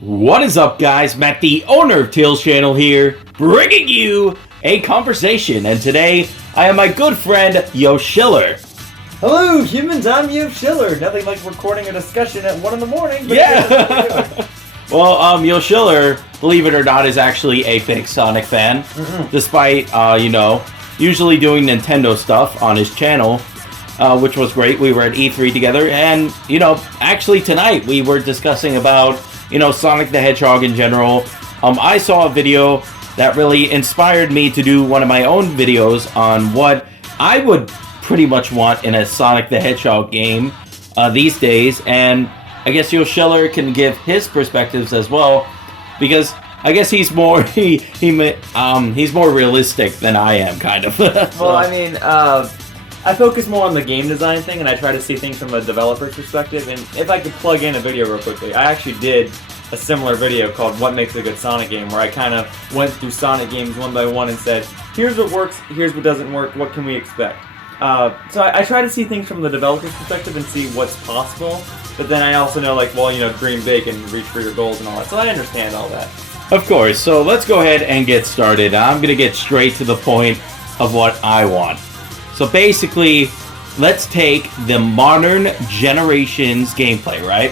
What is up, guys? Matt, the owner of Tails Channel here, bringing you a conversation. And today, I have my good friend, Yoshiller. Hello, humans, I'm Yoshiller. Nothing like recording a discussion at 1 in the morning. But Yeah! Well, Yoshiller, believe it or not, is actually a big Sonic fan. Despite, usually doing Nintendo stuff on his channel, which was great. We were at E3 together, and, actually tonight we were discussing about Sonic the Hedgehog in general. I saw a video that really inspired me to do one of my own videos on what I would pretty much want in a Sonic the Hedgehog game these days, and I guess Yoshiller can give his perspectives as well, because I guess he's more he's more realistic than I am, kind of. Well, I mean, I focus more on the game design thing, and I try to see things from a developer's perspective. And if I could plug in a video real quickly, I actually did a similar video called What Makes a Good Sonic Game, where I kind of went through Sonic games one by one and said, here's what works, here's what doesn't work, what can we expect? So I try to see things from the developer's perspective and see what's possible, but then I also know, dream big and reach for your goals and all that, so I understand all that. Of course, so let's go ahead and get started. I'm going to get straight to the point of what I want. So basically, let's take the modern generation's gameplay, right?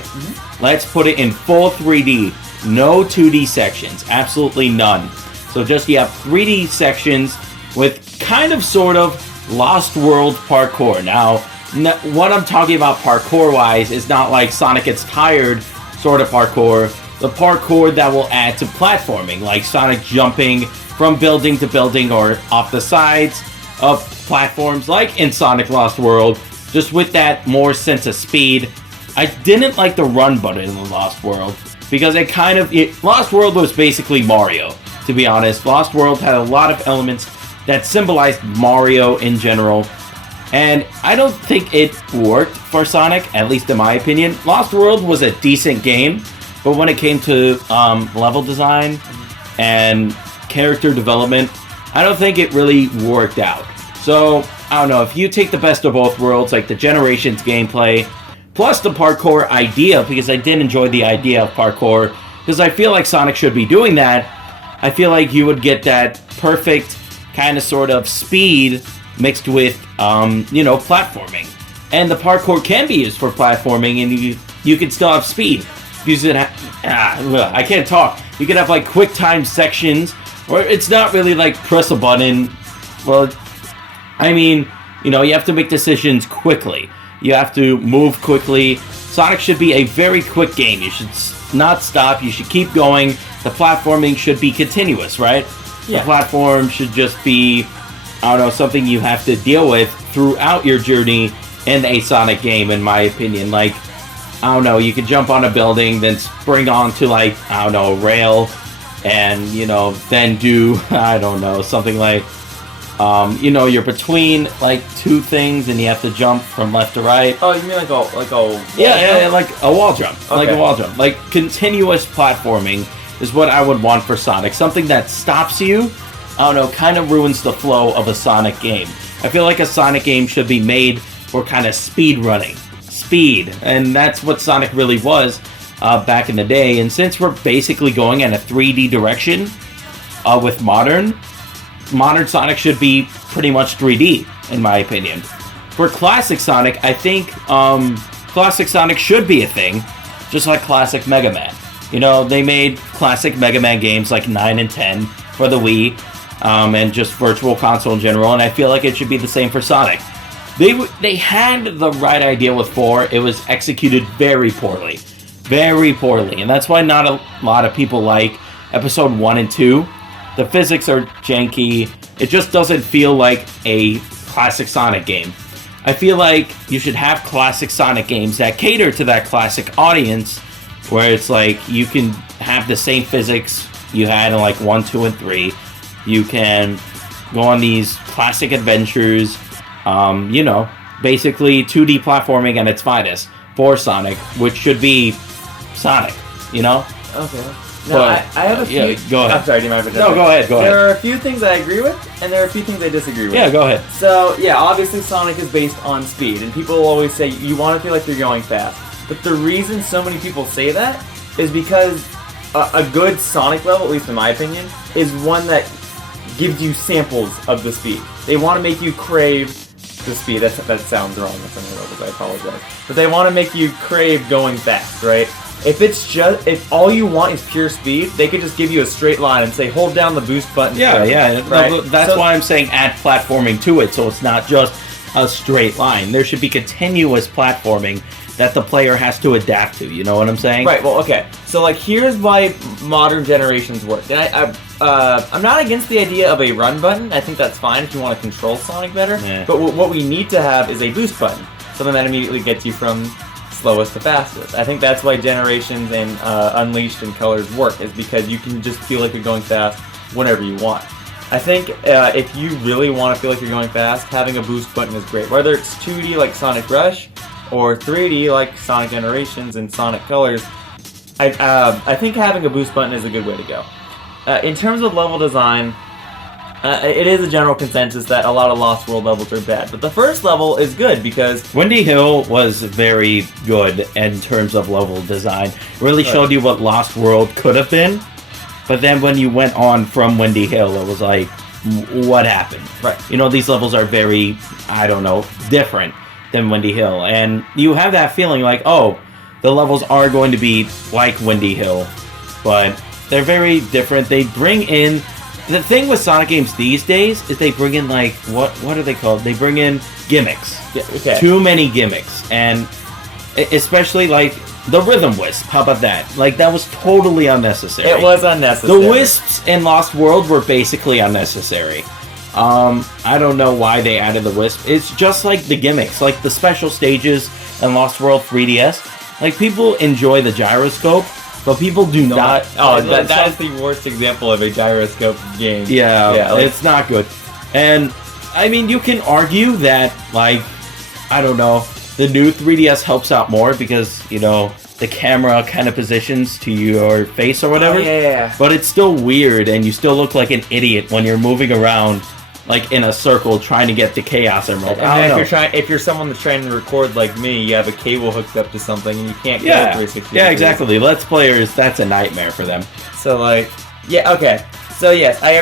Let's put it in full 3D, no 2D sections, absolutely none. So just you have 3D sections with kind of sort of Lost World parkour. Now, what I'm talking about parkour-wise is not like Sonic Gets Tired sort of parkour. The parkour that will add to platforming, like Sonic jumping from building to building or off the sides of platforms, like in Sonic Lost World, just with that more sense of speed. I didn't like the run button in the Lost World, because Lost World was basically Mario, to be honest. Lost World had a lot of elements that symbolized Mario in general, and I don't think it worked for Sonic, at least in my opinion. Lost World was a decent game, but when it came to level design and character development, I don't think it really worked out. So, I don't know, if you take the best of both worlds, like the Generations gameplay, plus the parkour idea, because I did enjoy the idea of parkour, because I feel like Sonic should be doing that, I feel like you would get that perfect kind of sort of speed mixed with, platforming. And the parkour can be used for platforming, and you can still have speed. I can't talk. You can have, quick time sections, or it's not really like press a button. Well, I mean, you have to make decisions quickly. You have to move quickly. Sonic should be a very quick game. You should not stop. You should keep going. The platforming should be continuous, right? Yeah. The platform should just be, something you have to deal with throughout your journey in a Sonic game, in my opinion. You could jump on a building, then spring onto, a rail, and, then do, something like, you're between, two things, and you have to jump from left to right. Oh, you mean like a wall jump? Yeah, like a wall jump. Okay. Like a wall jump. Like, continuous platforming is what I would want for Sonic. Something that stops you, kind of ruins the flow of a Sonic game. I feel like a Sonic game should be made for kind of speed running. Speed. And that's what Sonic really was back in the day. And since we're basically going in a 3D direction with modern Sonic should be pretty much 3D, in my opinion. For classic Sonic, I think classic Sonic should be a thing, just like classic Mega Man. They made classic Mega Man games like 9 and 10 for the Wii, and just Virtual Console in general, and I feel like it should be the same for Sonic. They had the right idea with 4, it was executed very poorly. Very poorly, and that's why not a lot of people like Episode 1 and 2. The physics are janky. It just doesn't feel like a classic Sonic game. I feel like you should have classic Sonic games that cater to that classic audience, where it's like you can have the same physics you had in 1, 2, and 3. You can go on these classic adventures, basically 2D platforming at its finest for Sonic, which should be Sonic, Okay. No, I have a few... Yeah, go ahead. I'm sorry, do you mind if I No, go ahead. There are a few things I agree with, and there are a few things I disagree with. Yeah, go ahead. So, yeah, obviously Sonic is based on speed, and people always say you want to feel like you're going fast. But the reason so many people say that is because a good Sonic level, at least in my opinion, is one that gives you samples of the speed. They want to make you crave the speed. That sounds wrong with some of the levels, I apologize. But they want to make you crave going fast, right? If all you want is pure speed, they could just give you a straight line and say, hold down the boost button. Yeah. Right? No, that's why I'm saying add platforming to it, so it's not just a straight line. There should be continuous platforming that the player has to adapt to. You know what I'm saying? Right. Well, okay. So, like, here's why modern generations work. And I'm not against the idea of a run button. I think that's fine if you want to control Sonic better. Yeah. But what we need to have is a boost button, something that immediately gets you from slowest to fastest. I think that's why Generations and Unleashed and Colors work, is because you can just feel like you're going fast whenever you want. I think if you really want to feel like you're going fast, having a boost button is great. Whether it's 2D like Sonic Rush or 3D like Sonic Generations and Sonic Colors, I think having a boost button is a good way to go. In terms of level design, it is a general consensus that a lot of Lost World levels are bad, but the first level is good because Windy Hill was very good in terms of level design. Really showed you what Lost World could have been, but then when you went on from Windy Hill, it was like, what happened? Right. You know, these levels are very, I don't know, different than Windy Hill, and you have that feeling like, oh, the levels are going to be like Windy Hill, but they're very different. They bring in... The thing with Sonic games these days is they bring in, like, what are they called? They bring in gimmicks. Yeah, okay. Too many gimmicks. And especially, like, the Rhythm Wisp. How about that? Like, that was totally unnecessary. It was unnecessary. The Wisps in Lost World were basically unnecessary. I don't know why they added the Wisp. It's just like the gimmicks. Like, the special stages in Lost World 3DS. Like, people enjoy the gyroscope, but people do not. Oh, that is the worst example of a gyroscope game. Yeah, like, it's not good. And, I mean, you can argue that, like, I don't know, the new 3DS helps out more because, you know, the camera kind of positions to your face or whatever. Oh, yeah. But it's still weird, and you still look like an idiot when you're moving around, like, in a circle trying to get the Chaos Emerald. And if you're someone that's trying to record like me, you have a cable hooked up to something and you can't get 360 Yeah, exactly. Let's Players, that's a nightmare for them. So, like, yeah, okay. So, yes, I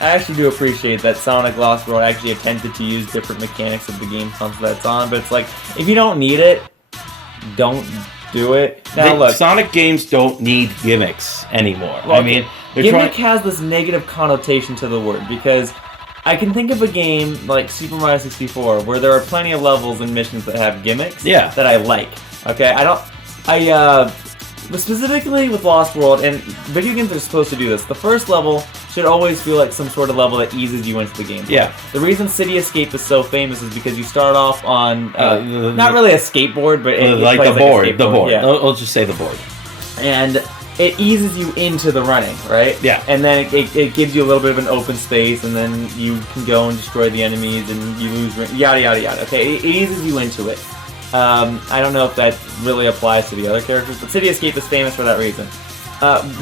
actually do appreciate that Sonic Lost World actually attempted to use different mechanics of the game console that's on, but it's like, if you don't need it, don't do it. Now, look, Sonic games don't need gimmicks anymore. Well, I mean, gimmick has this negative connotation to the word, because I can think of a game like Super Mario 64 where there are plenty of levels and missions that have gimmicks that I like. Okay, specifically with Lost World, and video games are supposed to do this, the first level should always feel like some sort of level that eases you into the game. Yeah. The reason City Escape is so famous is because you start off on, not really a skateboard, but like the board. The board. Yeah. I'll just say the board. And it eases you into the running, right? Yeah. And then it gives you a little bit of an open space, and then you can go and destroy the enemies, and you lose, yada, yada, yada. Okay, it eases you into it. I don't know if that really applies to the other characters, but City Escape is famous for that reason.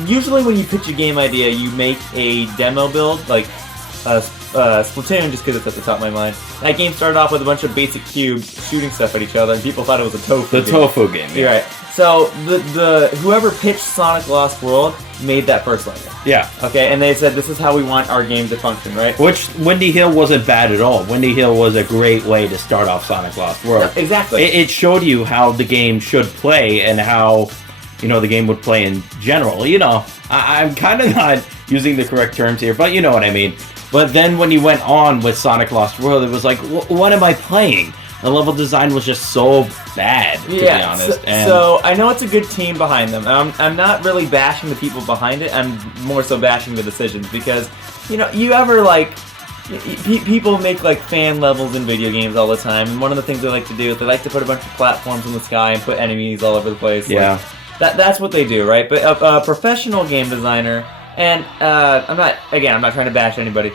Usually when you pitch a game idea, you make a demo build, like Splatoon, just because it's at the top of my mind. That game started off with a bunch of basic cubes shooting stuff at each other, and people thought it was a tofu game. Tofu game. Yeah. You're right. So the whoever pitched Sonic Lost World made that first level. Yeah. Okay, and they said this is how we want our game to function, right? Which Windy Hill wasn't bad at all. Windy Hill was a great way to start off Sonic Lost World. Yeah, exactly. It showed you how the game should play and how, you know, the game would play in general. You know, I'm kind of not using the correct terms here, but you know what I mean. But then when you went on with Sonic Lost World, it was like, what am I playing? The level design was just so bad, to be honest. So I know it's a good team behind them. I'm not really bashing the people behind it. I'm more so bashing the decisions because, you know, you ever like people make like fan levels in video games all the time, and one of the things they like to do is they like to put a bunch of platforms in the sky and put enemies all over the place. Yeah, like, that's what they do, right? But a professional game designer, and I'm not trying to bash anybody.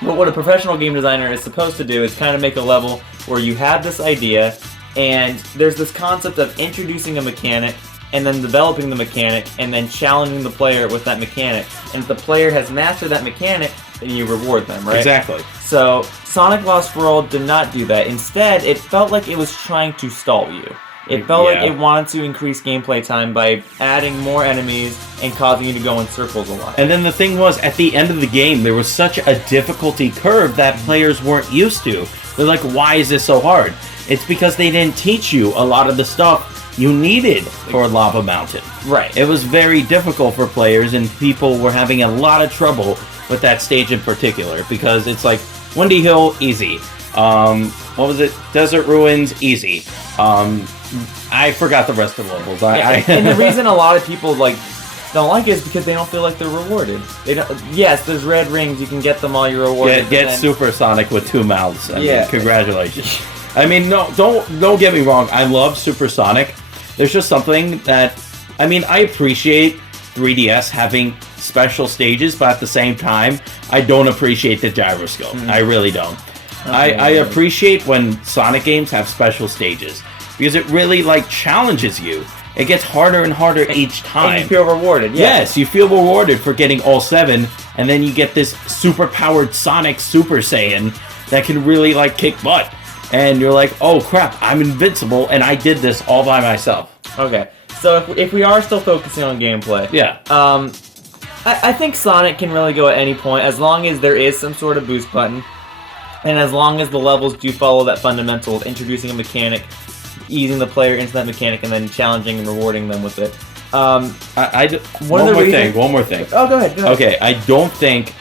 But what a professional game designer is supposed to do is kind of make a level where you have this idea, and there's this concept of introducing a mechanic, and then developing the mechanic, and then challenging the player with that mechanic. And if the player has mastered that mechanic, then you reward them, right? Exactly. So, Sonic Lost World did not do that. Instead, it felt like it was trying to stall you. It felt like it wanted to increase gameplay time by adding more enemies and causing you to go in circles a lot. And then the thing was, at the end of the game, there was such a difficulty curve that players weren't used to. They're like, why is this so hard? It's because they didn't teach you a lot of the stuff you needed for Lava Mountain. Right. It was very difficult for players, and people were having a lot of trouble with that stage in particular, because it's like, Windy Hill, easy. What was it? Desert Ruins, easy. I forgot the rest of the levels. And the reason a lot of people don't like it is because they don't feel like they're rewarded. They don't. Yes, there's red rings. You can get them all. You're rewarded. Get Super Sonic with 2 mouths. I mean, congratulations. I mean, no, don't get me wrong. I love Super Sonic. There's just something that, I mean, I appreciate 3DS having special stages, but at the same time, I don't appreciate the gyroscope. I really don't. I appreciate when Sonic games have special stages, because it really challenges you. It gets harder and harder each time. And you feel rewarded. Yes, you feel rewarded for getting all 7, and then you get this super-powered Sonic Super Saiyan that can really kick butt. And you're like, oh crap, I'm invincible, and I did this all by myself. Okay, so if we are still focusing on gameplay, I think Sonic can really go at any point, as long as there is some sort of boost button, and as long as the levels do follow that fundamental of introducing a mechanic, easing the player into that mechanic, and then challenging and rewarding them with it. One more thing. Oh, go ahead. Okay, I don't think...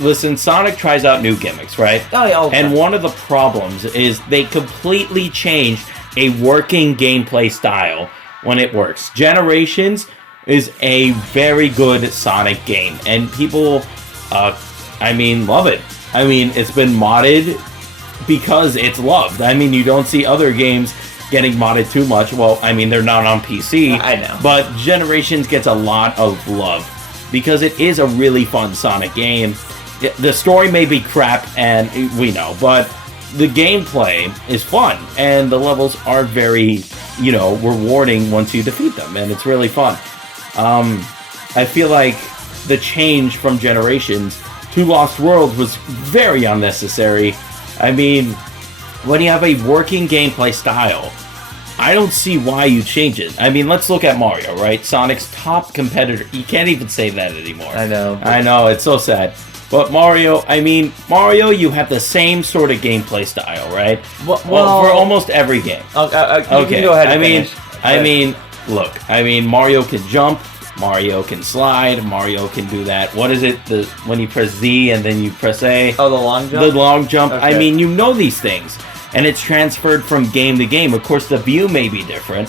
Listen, Sonic tries out new gimmicks, right? Oh, yeah, and one of the problems is they completely change a working gameplay style when it works. Generations is a very good Sonic game, and people, love it. I mean, it's been modded because it's loved. I mean, you don't see other games getting modded too much. Well, I mean, they're not on PC. I know. But Generations gets a lot of love because it is a really fun Sonic game. The story may be crap, and we know, but the gameplay is fun, and the levels are very, rewarding once you defeat them, and it's really fun. I feel like the change from Generations to Lost World was very unnecessary. I mean, when you have a working gameplay style, I don't see why you change it. I mean, let's look at Mario, right? Sonic's top competitor. You can't even say that anymore. I know, it's so sad. But Mario, you have the same sort of gameplay style, right? Well, for almost every game. Okay. You can go ahead and finish. Mario can jump, Mario can slide, Mario can do that. What is it? When you press Z and then you press A? Oh, the long jump? The long jump. Okay. You know these things. And it's transferred from game to game. Of course, the view may be different.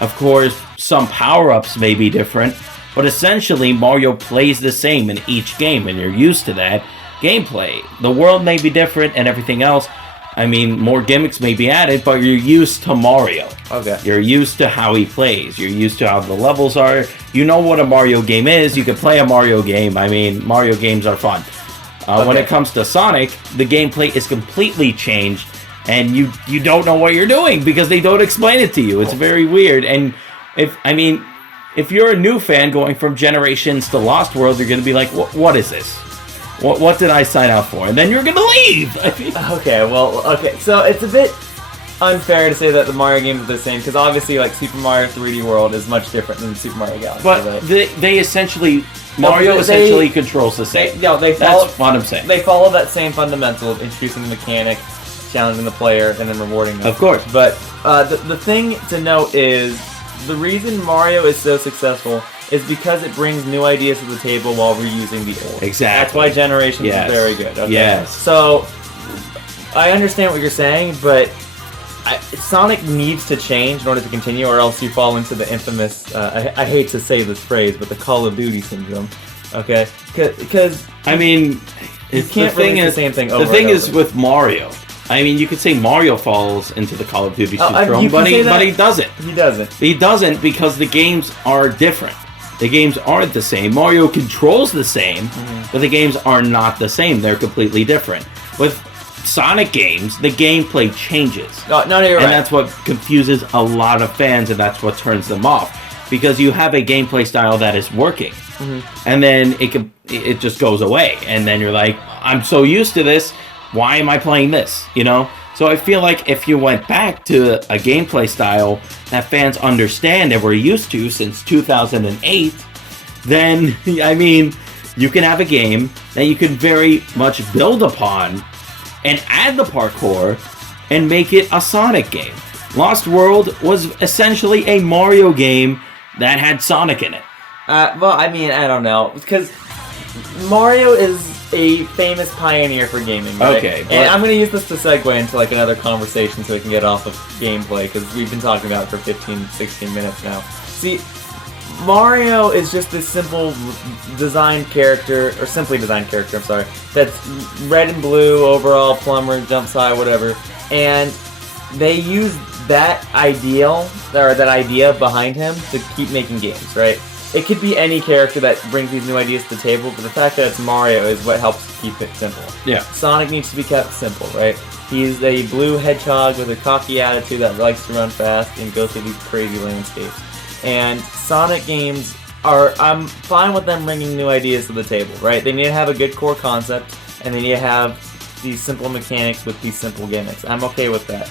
Of course, some power-ups may be different. But essentially, Mario plays the same in each game, and you're used to that gameplay. The world may be different and everything else. More gimmicks may be added, but you're used to Mario. Okay. You're used to how he plays. You're used to how the levels are. You know what a Mario game is. You can play a Mario game. Mario games are fun. When it comes to Sonic, the gameplay is completely changed, and you don't know what you're doing because they don't explain it to you. It's very weird. And if you're a new fan going from Generations to Lost World, you're going to be like, what is this? What did I sign up for? And then you're going to leave! Okay, so it's a bit unfair to say that the Mario games are the same, because obviously, Super Mario 3D World is much different than Super Mario Galaxy. But right? they essentially... Mario essentially controls the same. That's what I'm saying. They follow that same fundamental of introducing the mechanic, challenging the player, and then rewarding them. Of course. But the thing to note is, the reason Mario is so successful is because it brings new ideas to the table while reusing the old. Exactly. That's why Generations is very good. Okay? Yes. So, I understand what you're saying, but Sonic needs to change in order to continue, or else you fall into the infamous, I hate to say this phrase, but the Call of Duty syndrome. Okay? Because... you can't really do the same thing over The thing and is over. with Mario... you could say Mario falls into the Call of Duty syndrome, but he doesn't. He doesn't. He doesn't because the games are different. The games aren't the same. Mario controls the same, but the games are not the same. They're completely different. With Sonic games, the gameplay changes. No, you're right. And that's what confuses a lot of fans, and that's what turns them off. Because you have a gameplay style that is working, and then it just goes away. And then you're like, I'm so used to this. Why am I playing this? So I feel like if you went back to a gameplay style that fans understand and were used to since 2008, then, I mean, you can have a game that you can very much build upon and add the parkour and make it a Sonic game. Lost World was essentially a Mario game that had Sonic in it. Well, I mean, I don't know, because Mario is a famous pioneer for gaming, right? Okay. And I'm going to use this to segue into like another conversation so we can get off of gameplay, because we've been talking about it for 15, 16 minutes now. See, Mario is just this simple designed character, or simply designed character, I'm sorry, that's red and blue, overall, plumber, jumps high, whatever, and they use that ideal, or that idea behind him to keep making games, right? It could be any character that brings these new ideas to the table, but the fact that it's Mario is what helps keep it simple. Yeah. Sonic needs to be kept simple, right? He's a blue hedgehog with a cocky attitude that likes to run fast and go through these crazy landscapes. And Sonic games I'm fine with them bringing new ideas to the table, right? They need to have a good core concept, and they need to have these simple mechanics with these simple gimmicks. I'm okay with that.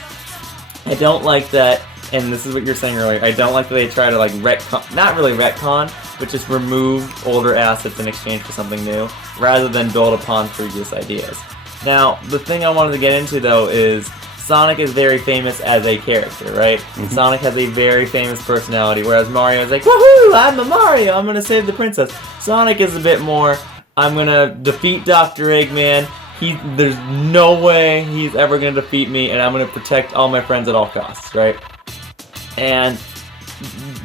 I don't like that, and this is what you're saying earlier, I don't like that they try to like retcon, not really retcon, but just remove older assets in exchange for something new, rather than build upon previous ideas. Now, the thing I wanted to get into though is, Sonic is very famous as a character, right? Mm-hmm. Sonic has a very famous personality, whereas Mario is like, woohoo, I'm a Mario, I'm gonna save the princess. Sonic is a bit more, I'm gonna defeat Dr. Eggman, there's no way he's ever gonna defeat me, and I'm gonna protect all my friends at all costs, right? And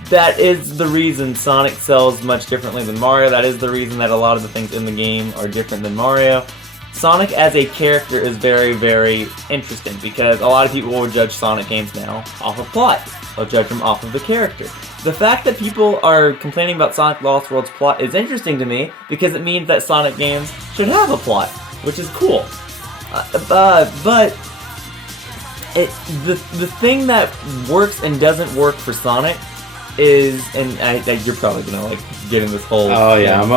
that is the reason Sonic sells much differently than Mario. That is the reason that a lot of the things in the game are different than Mario. Sonic as a character is very, very interesting because a lot of people will judge Sonic games now off of plot. They'll judge them off of the character. The fact that people are complaining about Sonic Lost World's plot is interesting to me because it means that Sonic games should have a plot, which is cool. But the thing that works and doesn't work for Sonic is, and you're probably gonna like get in this whole. Oh yeah, I'm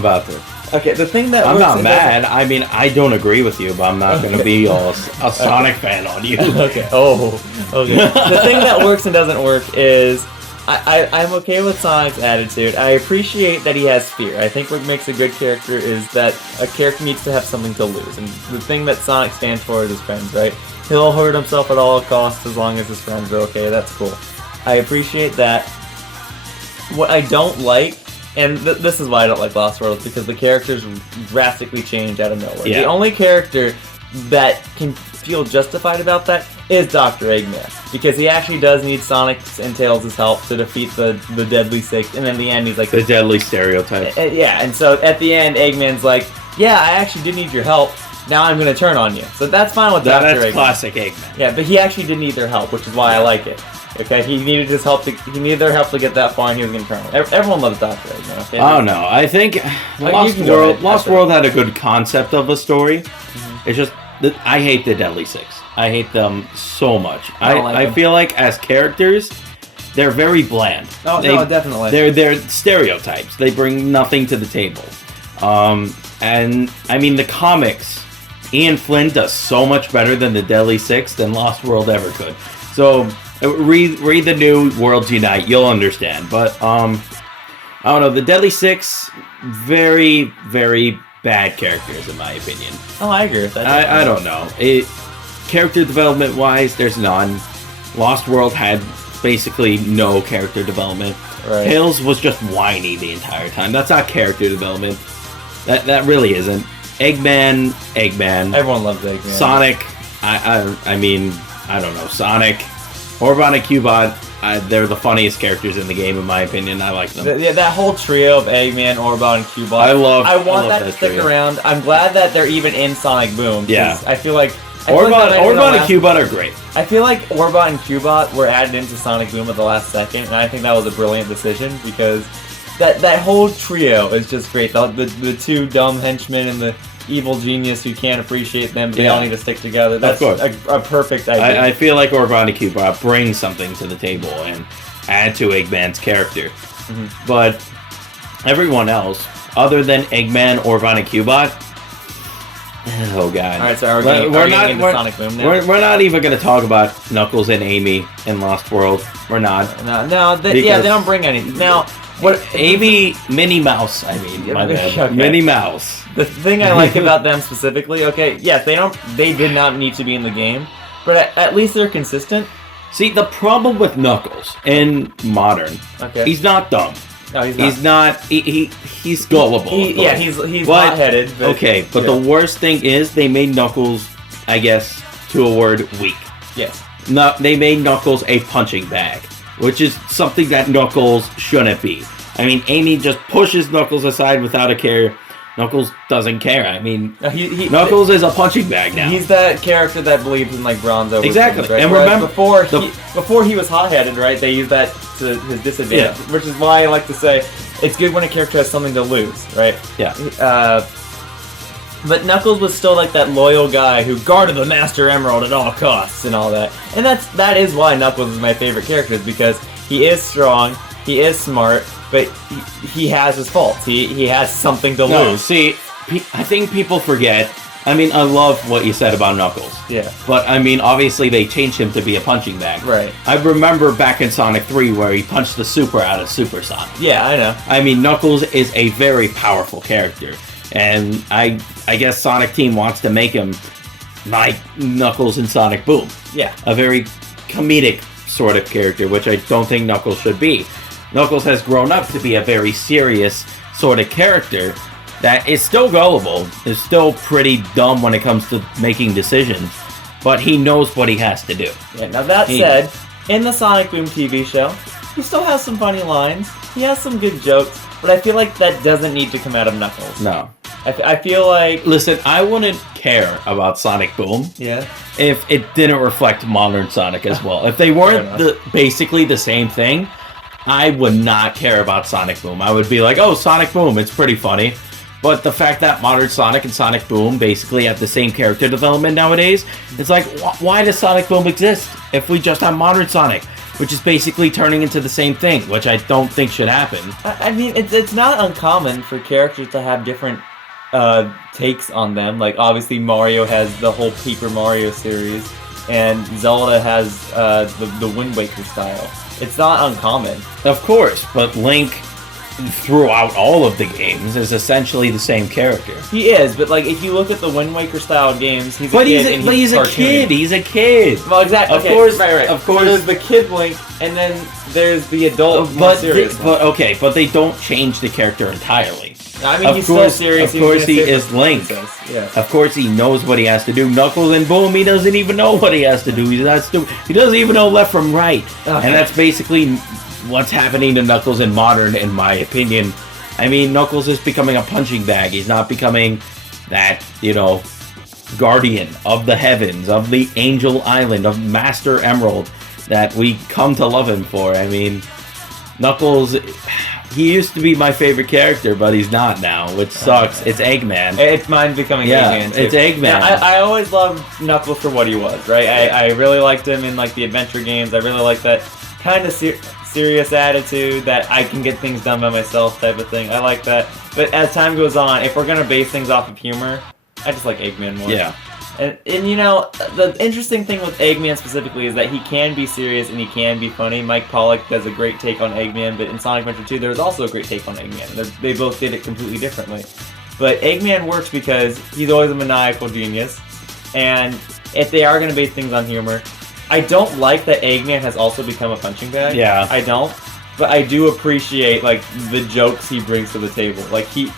about to. Okay, the thing that I'm not mad. I mean, I don't agree with you, but I'm not going to be a Sonic fan on you. Okay. Oh, okay. The thing that works and doesn't work is I'm okay with Sonic's attitude. I appreciate that he has fear. I think what makes a good character is that a character needs to have something to lose. And the thing that Sonic stands for is his friends, right? He'll hurt himself at all costs as long as his friends are okay. That's cool. I appreciate that. What I don't like, and this is why I don't like Lost World, because the characters drastically change out of nowhere. Yeah. The only character that can feel justified about that is Dr. Eggman, because he actually does need Sonic's and Tails' help to defeat the Deadly Six, and in the end he's like... The deadly stereotype. Yeah, and so at the end Eggman's like, yeah, I actually did need your help, now I'm going to turn on you. So that's fine with Dr. Eggman. That's classic Eggman. Yeah, but he actually did need their help, which is why I like it. Okay, he needed their help to get that far, and he was going to turn on. Everyone loves Dr. Eggman, okay? Oh, no. I think Lost World had a good concept of a story. Mm-hmm. It's just, I hate the Deadly Six. I hate them so much. I feel like, as characters, they're very bland. Oh, no, definitely. They're stereotypes. They bring nothing to the table. And, I mean, the comics, Ian Flynn does so much better than the Deadly Six than Lost World ever could. So... Read the new Worlds Unite, you'll understand. But, I don't know, the Deadly Six, very, very bad characters, in my opinion. Oh, I agree with that. I don't know. Character development-wise, there's none. Lost World had basically no character development. Right. Tails was just whiny the entire time. That's not character development. That really isn't. Eggman. Everyone loves Eggman. Sonic, I mean, I don't know, Sonic... Orbot and Cubot, they're the funniest characters in the game, in my opinion. I like them. That whole trio of Eggman, Orbot, and Cubot. I want that to stick around. I'm glad that they're even in Sonic Boom. Yeah. I feel like... Orbot and Cubot are great. I feel like Orbot and Cubot were added into Sonic Boom at the last second, and I think that was a brilliant decision, because that whole trio is just great. The two dumb henchmen and the... evil genius who can't appreciate them, but they all need to stick together. That's a perfect idea. I feel like Orbot and Cubot bring something to the table and add to Eggman's character. Mm-hmm. But everyone else, other than Eggman, Orbot, and Cubot, Oh god. Alright, so are we getting into Sonic Boom now? We're not even going to talk about Knuckles and Amy in Lost World. We're not. They don't bring anything. Now, what Amy, Minnie Mouse, I mean, my bad. Okay. Minnie Mouse. The thing I like about them specifically, yes, they did not need to be in the game, but at least they're consistent. See, the problem with Knuckles in Modern, he's not dumb. No, he's not. He's gullible. He's hot-headed. But the worst thing is they made Knuckles, I guess, to a word, weak. Yes. No, they made Knuckles a punching bag, which is something that Knuckles shouldn't be. I mean, Amy just pushes Knuckles aside without a care. Knuckles doesn't care. I mean, Knuckles is a punching bag now. He's that character that believes in like bronze. Exactly. Things, right? And whereas remember, before he was hot-headed, right? They used that to his disadvantage, which is why I like to say it's good when a character has something to lose, right? Yeah. But Knuckles was still like that loyal guy who guarded the Master Emerald at all costs and all that. And that is why Knuckles is my favorite character, is because he is strong, he is smart, but he has his faults. He has something to lose. See, I think people forget. I mean, I love what you said about Knuckles. Yeah. But, I mean, obviously they changed him to be a punching bag. Right. I remember back in Sonic 3 where he punched the Super out of Super Sonic. Yeah, I know. I mean, Knuckles is a very powerful character. And I guess Sonic Team wants to make him like Knuckles in Sonic Boom. Yeah. A very comedic sort of character, which I don't think Knuckles should be. Knuckles has grown up to be a very serious sort of character that is still gullible, is still pretty dumb when it comes to making decisions, but he knows what he has to do. Yeah, now that said, in the Sonic Boom TV show, he still has some funny lines, he has some good jokes, but I feel like that doesn't need to come out of Knuckles. No. I feel like... Listen, I wouldn't care about Sonic Boom if it didn't reflect modern Sonic as well. If they weren't basically the same thing, I would not care about Sonic Boom. I would be like, oh, Sonic Boom, it's pretty funny. But the fact that modern Sonic and Sonic Boom basically have the same character development nowadays, it's like, why does Sonic Boom exist if we just have modern Sonic? Which is basically turning into the same thing, which I don't think should happen. I mean, it's not uncommon for characters to have different takes on them. Like, obviously, Mario has the whole Paper Mario series, and Zelda has the Wind Waker style. It's not uncommon. Of course, but Link, throughout all of the games, is essentially the same character. He is, but like if you look at the Wind Waker style games, he's a kid. He's a kid. Well, exactly. Of course, right. Of course, so there's the kid Link, and then there's the adult. But they don't change the character entirely. I mean, he's still serious. Of course, he is Link. Yeah. Of course, he knows what he has to do. Knuckles and Boom, he doesn't even know what he has to do. He's not stupid. He doesn't even know left from right. Okay. And that's basically what's happening to Knuckles in Modern, in my opinion. I mean, Knuckles is becoming a punching bag. He's not becoming that, guardian of the heavens, of the Angel Island, of Master Emerald that we come to love him for. I mean, Knuckles, he used to be my favorite character, but he's not now, which sucks. It's Eggman. It's mine becoming Eggman, too. It's Eggman. Now, I always loved Knuckles for what he was, right? I really liked him in, like, the adventure games. I really liked that kind of serious attitude that I can get things done by myself type of thing. I like that. But as time goes on, if we're going to base things off of humor, I just like Eggman more. Yeah. And the interesting thing with Eggman specifically is that he can be serious and he can be funny. Mike Pollock does a great take on Eggman, but in Sonic Adventure 2, there was also a great take on Eggman. They both did it completely differently. But Eggman works because he's always a maniacal genius, and if they are going to base things on humor, I don't like that Eggman has also become a punching bag. Yeah. I don't. But I do appreciate, like, the jokes he brings to the table. Like, he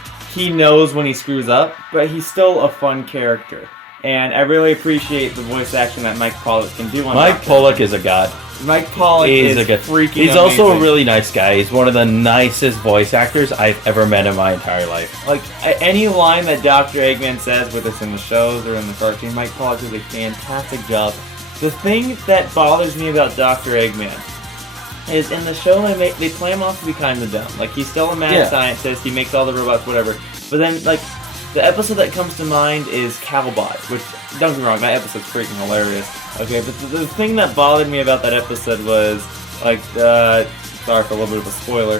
knows when he screws up, but he's still a fun character. And I really appreciate the voice acting that Mike Pollock can do on Mike Pollock is a god. Mike Pollock is a god. Freaking He's amazing. also a really nice guy. He's one of the nicest voice actors I've ever met in my entire life. Like, any line that Dr. Eggman says, whether it's in the shows or in the cartoon, Mike Pollock does a fantastic job. The thing that bothers me about Dr. Eggman is in the show they play him off to be kind of dumb. Like, he's still a mad scientist, he makes all the robots, whatever. But then, like, the episode that comes to mind is Cowbot, which, don't get me wrong, that episode's freaking hilarious. Okay, but the thing that bothered me about that episode was, like, sorry for a little bit of a spoiler,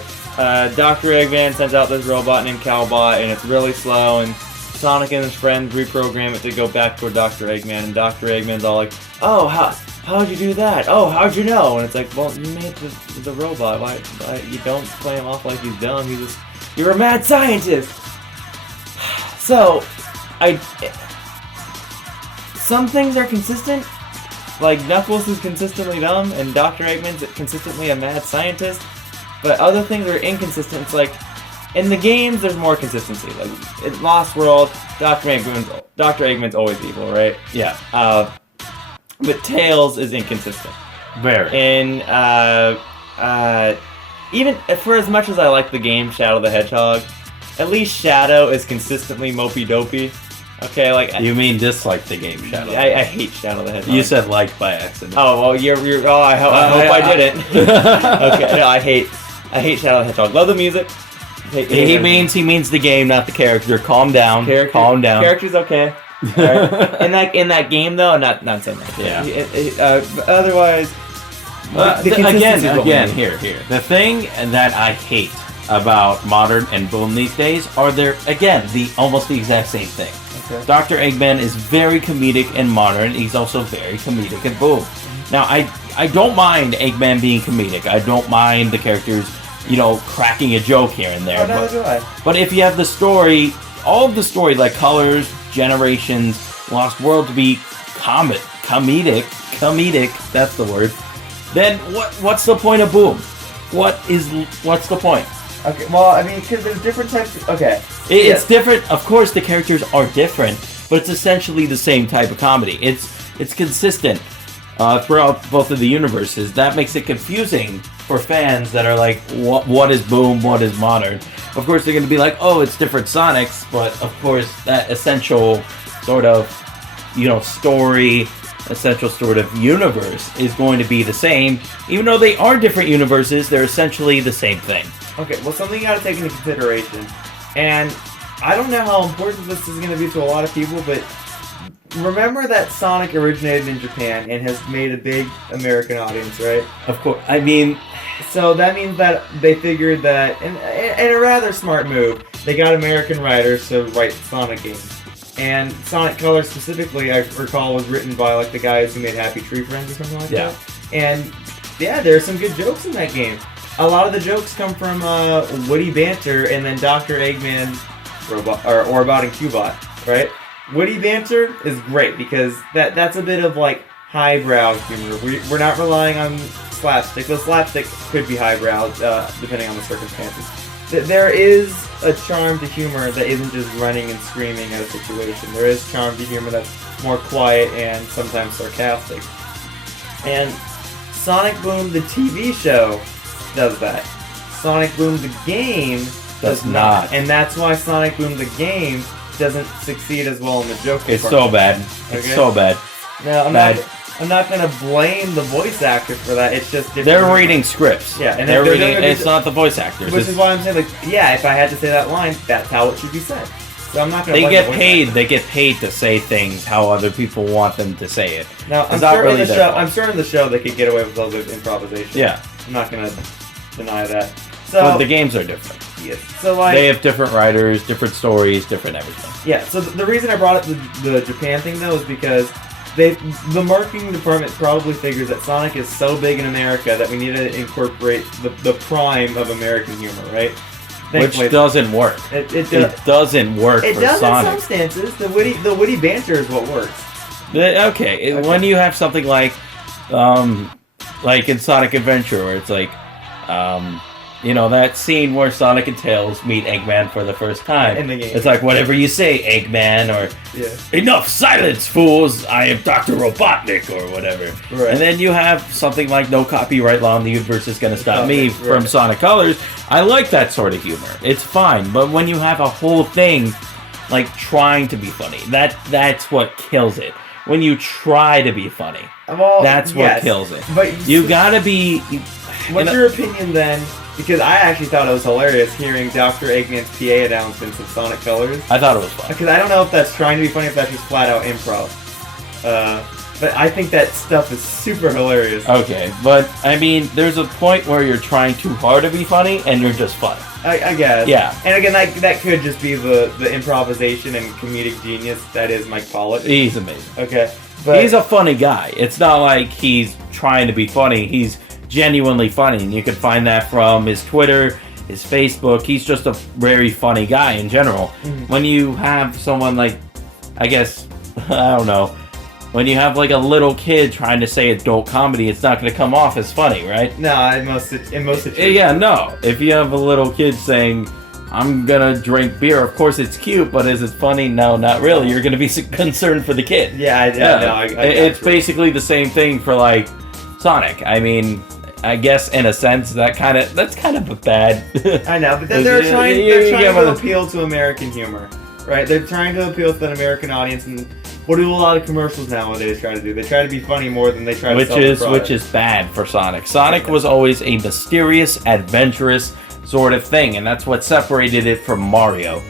Dr. Eggman sends out this robot named Cowbot, and it's really slow, and Sonic and his friends reprogram it to go back toward Dr. Eggman, and Dr. Eggman's all like, "Oh, how'd you do that? Oh, how'd you know?" And it's like, "Well, you made the robot. Why you don't play him off like he's dumb? You're a mad scientist." So, some things are consistent. Like, Knuckles is consistently dumb, and Dr. Eggman's consistently a mad scientist. But other things are inconsistent. It's like, in the games, there's more consistency. Like, in Lost World, Dr. Eggman's always evil, right? Yeah. But Tails is inconsistent. Very. And, even for as much as I like the game Shadow the Hedgehog, at least Shadow is consistently mopey-dopey. Okay, like... You mean dislike the game, Shadow? I hate Shadow the Hedgehog. You said like by accident. Oh, well, I hope I didn't. Okay, no, I hate Shadow the Hedgehog. Love the music. He means the game, not the character. Calm down. Calm down. Character's okay. Right. In that game, though, I'm not saying that. Yeah. Otherwise... Again, here. The thing that I hate about Modern and Boom these days are almost the exact same thing. Okay. Dr. Eggman is very comedic in Modern. He's also very comedic in Boom. Now, I don't mind Eggman being comedic. I don't mind the characters, cracking a joke here and there. Oh, neither do I. But if you have the story, all of the story, like Colors, Generations, Lost World, to be comedic, that's the word, then what's the point of Boom? What's the point? Okay, well, I mean, because there's different types of... Okay. It's different. Of course, the characters are different, but it's essentially the same type of comedy. It's consistent throughout both of the universes. That makes it confusing for fans that are like, what is Boom? What is Modern? Of course, they're going to be like, oh, it's different Sonics, but of course, that essential sort of, story, essential sort of universe is going to be the same. Even though they are different universes, they're essentially the same thing. Okay, well, something you gotta take into consideration, and I don't know how important this is gonna be to a lot of people, but remember that Sonic originated in Japan and has made a big American audience, right? Of course. I mean... So that means that they figured that, in a rather smart move, they got American writers to write Sonic games. And Sonic Colors specifically, I recall, was written by like the guys who made Happy Tree Friends or something like that. And yeah, there are some good jokes in that game. A lot of the jokes come from Woody banter and then Dr. Eggman or about and Cubot, right? Woody banter is great because that's a bit of like highbrow humor. We're not relying on slapstick. The slapstick could be highbrow depending on the circumstances. There is a charm to humor that isn't just running and screaming at a situation. There is charm to humor that's more quiet and sometimes sarcastic. And Sonic Boom, the TV show, does that. Sonic Boom, the game, does not. And that's why Sonic Boom, the game, doesn't succeed as well in the joke It's so bad. It's so bad. Now, I'm not gonna blame the voice actors for that. It's just different. They're reading scripts. Yeah, and they're reading. It's not the voice actors. Which is why I'm saying, like, yeah, if I had to say that line, that's how it should be said. So I'm not gonna. They get paid. They get paid to say things how other people want them to say it. Now, I'm certain the show they could get away with a little bit of improvisation. Yeah, I'm not gonna deny that. So but the games are different. Yes. So like they have different writers, different stories, different everything. Yeah. So the reason I brought up the Japan thing though is because the marketing department probably figures that Sonic is so big in America that we need to incorporate the prime of American humor, right? Which doesn't work. It doesn't work for Sonic. It does in some stances. The witty banter is what works. Okay, when you have something like in Sonic Adventure, where it's like, that scene where Sonic and Tails meet Eggman for the first time. In the game. It's like, whatever you say, Eggman, or enough silence, fools, I am Dr. Robotnik, or whatever. Right. And then you have something like no copyright law in the universe is going to stop me from Sonic Colors. I like that sort of humor. It's fine. But when you have a whole thing, like, trying to be funny, that's what kills it. When you try to be funny, that's what kills it. But you gotta be... What's your opinion, then? Because I actually thought it was hilarious hearing Dr. Eggman's PA announcements of Sonic Colors. I thought it was fun. Because I don't know if that's trying to be funny, if that's just flat out improv. But I think that stuff is super hilarious. Okay, but I mean, there's a point where you're trying too hard to be funny, and you're just funny. I guess. Yeah. And again, that could just be the improvisation and comedic genius that is Mike Pollock. He's amazing. Okay. But He's a funny guy. It's not like he's trying to be funny. He's genuinely funny, and you can find that from his Twitter, his Facebook. He's just a very funny guy in general. Mm-hmm. When you have someone like, I guess, I don't know, when you have like a little kid trying to say adult comedy, it's not going to come off as funny, right? No, in most situations. Yeah, no. If you have a little kid saying, I'm going to drink beer, of course it's cute, but is it funny? No, not really. You're going to be concerned for the kid. Yeah, I It's basically the same thing for like Sonic. I mean, I guess in a sense that's kind of a bad. I know, but then they're trying to appeal to American humor, right? They're trying to appeal to an American audience, and what do a lot of commercials nowadays try to do? They try to be funny more than they try to sell the product. Which is bad for Sonic. Sonic was always a mysterious, adventurous sort of thing, and that's what separated it from Mario.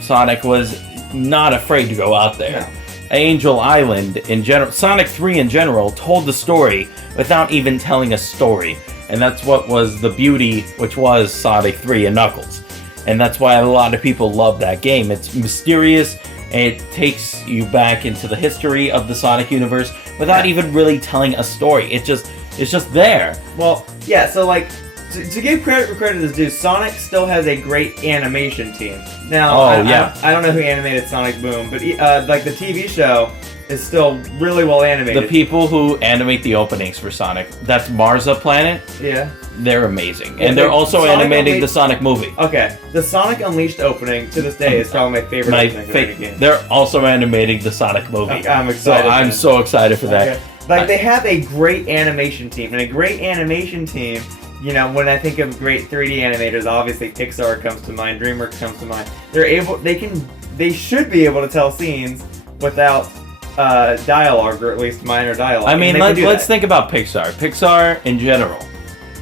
Sonic was not afraid to go out there. No. Angel Island in general, Sonic 3 in general, told the story without even telling a story. And that's what was the beauty, which was Sonic 3 and Knuckles. And that's why a lot of people love that game. It's mysterious, and it takes you back into the history of the Sonic universe without even really telling a story. It's just there. Well, yeah, so like, to give credit where credit is due, Sonic still has a great animation team. Now, I don't know who animated Sonic Boom, but like the TV show is still really well animated. The people who animate the openings for Sonic, that's Marza Planet. Yeah. They're amazing. And they're also animating the Sonic movie. Okay. The Sonic Unleashed opening, to this day, is probably my favorite opening of any game. They're also animating the Sonic movie. Okay, I'm excited. So I'm so excited for that. Okay. Like, they have a great animation team. And a great animation team, you know, when I think of great 3D animators, obviously Pixar comes to mind, DreamWorks comes to mind. They should be able to tell scenes without dialogue, or at least minor dialogue. I mean, let's think about Pixar. Pixar in general.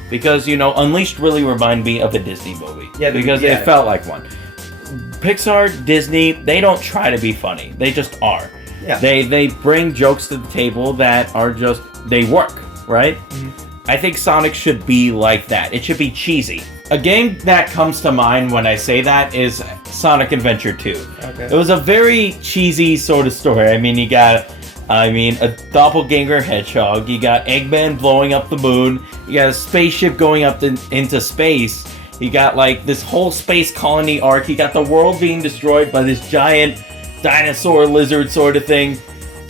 Because, you know, Unleashed really reminded me of a Disney movie. Yeah, because it felt like one. Pixar, Disney, they don't try to be funny. They just are. Yeah. They bring jokes to the table that are just, they work, right? Mm-hmm. I think Sonic should be like that. It should be cheesy. A game that comes to mind when I say that is Sonic Adventure 2. Okay. It was a very cheesy sort of story. I mean, you got a doppelganger hedgehog, you got Eggman blowing up the moon, you got a spaceship going up into space, you got like this whole space colony arc, you got the world being destroyed by this giant dinosaur lizard sort of thing,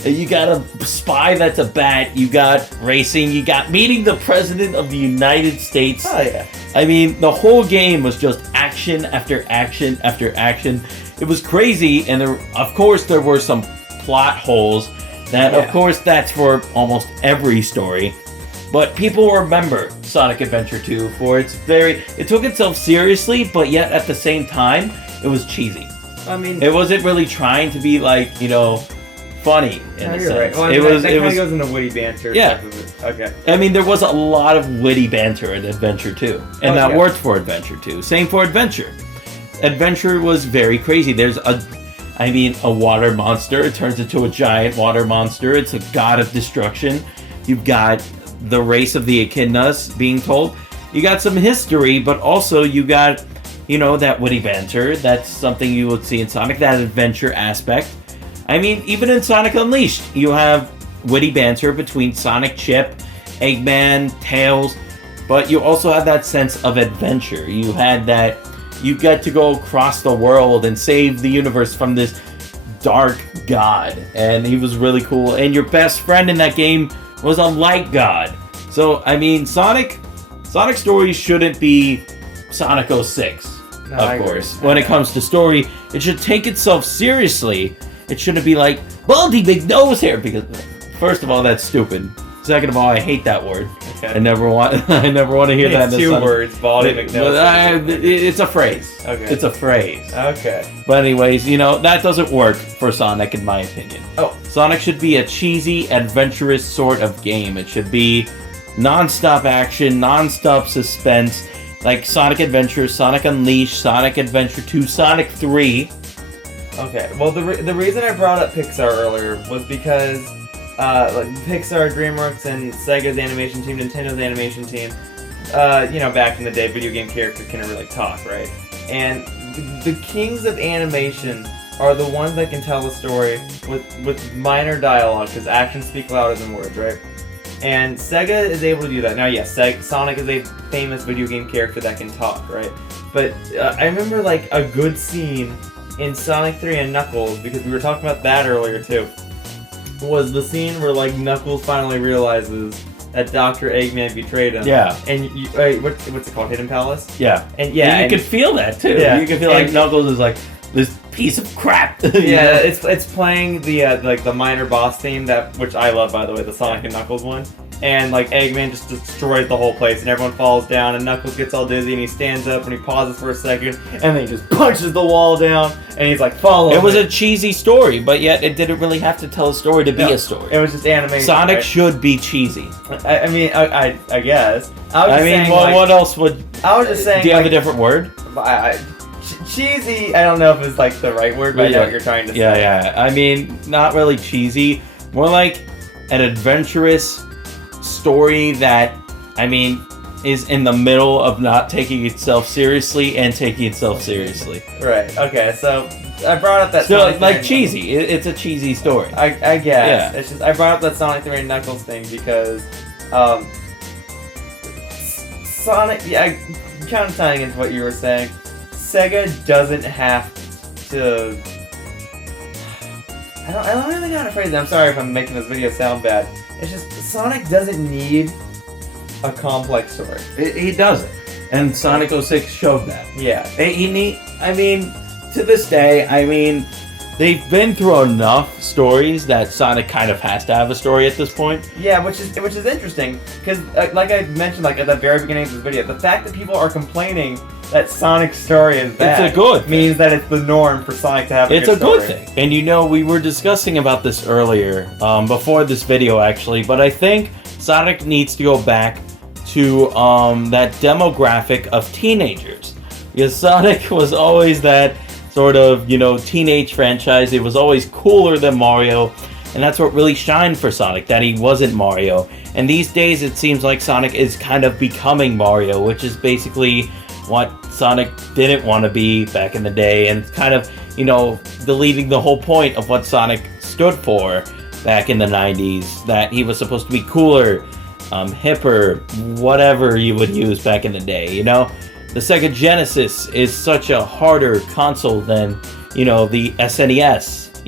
you got a spy that's a bat, you got racing, you got meeting the President of the United States. Oh yeah. I mean, the whole game was just action after action after action. It was crazy, and of course there were some plot holes. Of course, that's for almost every story. But people remember Sonic Adventure 2 for it took itself seriously, but yet at the same time, it was cheesy. I mean, it wasn't really trying to be like, you know, funny in a sense. Right. Well, it kind of goes into witty banter. Yeah. Okay. I mean, there was a lot of witty banter in Adventure 2. And that worked for Adventure 2. Same for Adventure. Adventure was very crazy. There's a water monster. It turns into a giant water monster. It's a god of destruction. You've got the race of the echidnas being told. You got some history, but also you got, you know, that witty banter. That's something you would see in Sonic, that adventure aspect. I mean, even in Sonic Unleashed, you have witty banter between Sonic, Chip, Eggman, Tails, but you also have that sense of adventure. You had that, you got to go across the world and save the universe from this dark god, and he was really cool. And your best friend in that game was a light god. So, I mean, Sonic stories shouldn't be Sonic 06, of course. When it comes to story, it should take itself seriously. It shouldn't be like, Baldy Big Nose Hair, because first of all, that's stupid. Second of all, I hate that word. Okay. I never want to hear that. It's two words, Baldy Big Nose Hair. It's a phrase. Okay. It's a phrase. Okay. But anyways, you know, that doesn't work for Sonic in my opinion. Oh. Sonic should be a cheesy, adventurous sort of game. It should be non-stop action, non-stop suspense, like Sonic Adventure, Sonic Unleashed, Sonic Adventure 2, Sonic 3. Okay, well, the reason I brought up Pixar earlier was because like Pixar, DreamWorks, and Sega's animation team, Nintendo's animation team. Back in the day, video game characters couldn't really talk, right? And the kings of animation are the ones that can tell a story with minor dialogue, because actions speak louder than words, right? And Sega is able to do that. Now, yes, Sonic is a famous video game character that can talk, right? But I remember, like, a good scene in Sonic 3 and Knuckles, because we were talking about that earlier, too, was the scene where, like, Knuckles finally realizes that Dr. Eggman betrayed him. Yeah. And what's it called? Hidden Palace? Yeah. And you could feel that, too. Yeah. You could feel like Knuckles is like this piece of crap. Yeah, it's playing the minor boss theme, which I love, by the way, the Sonic and Knuckles one. And like Eggman just destroys the whole place, and everyone falls down, and Knuckles gets all dizzy, and he stands up, and he pauses for a second, and then he just punches the wall down, and he's like, "Follow me." It was a cheesy story, but yet it didn't really have to tell a story to be a story. It was just animation. Sonic right? should be cheesy. I mean, I guess. What else would? I was just saying. Do you have a different word? Cheesy. I don't know if it's like the right word, but I know what you're trying to say. Yeah. I mean, not really cheesy. More like an adventurous story that, I mean, is in the middle of not taking itself seriously and taking itself seriously. Right. Okay. So I brought up that. So Sonic like cheesy. It's a cheesy story. I guess. Yeah. It's just I brought up that Sonic 3 and Knuckles thing because Sonic. Yeah, kind of tying into what you were saying. Sega doesn't have to. I'm really not afraid of that. I'm sorry if I'm making this video sound bad. It's just Sonic doesn't need a complex story. He doesn't, and Sonic 06 showed that. Yeah. To this day, I mean, they've been through enough stories that Sonic kind of has to have a story at this point. Yeah, which is interesting because, like I mentioned, like at the very beginning of this video, the fact that people are complaining that Sonic's story is bad it's a good means that it's the norm for Sonic to have a good story. It's a good thing. And we were discussing about this earlier, before this video actually, but I think Sonic needs to go back to that demographic of teenagers. Because Sonic was always that sort of, teenage franchise. It was always cooler than Mario, and that's what really shined for Sonic, that he wasn't Mario. And these days it seems like Sonic is kind of becoming Mario, which is basically what Sonic didn't want to be back in the day, and kind of, deleting the whole point of what Sonic stood for back in the 90s, that he was supposed to be cooler, hipper, whatever you would use back in the day, The Sega Genesis is such a harder console than, the SNES,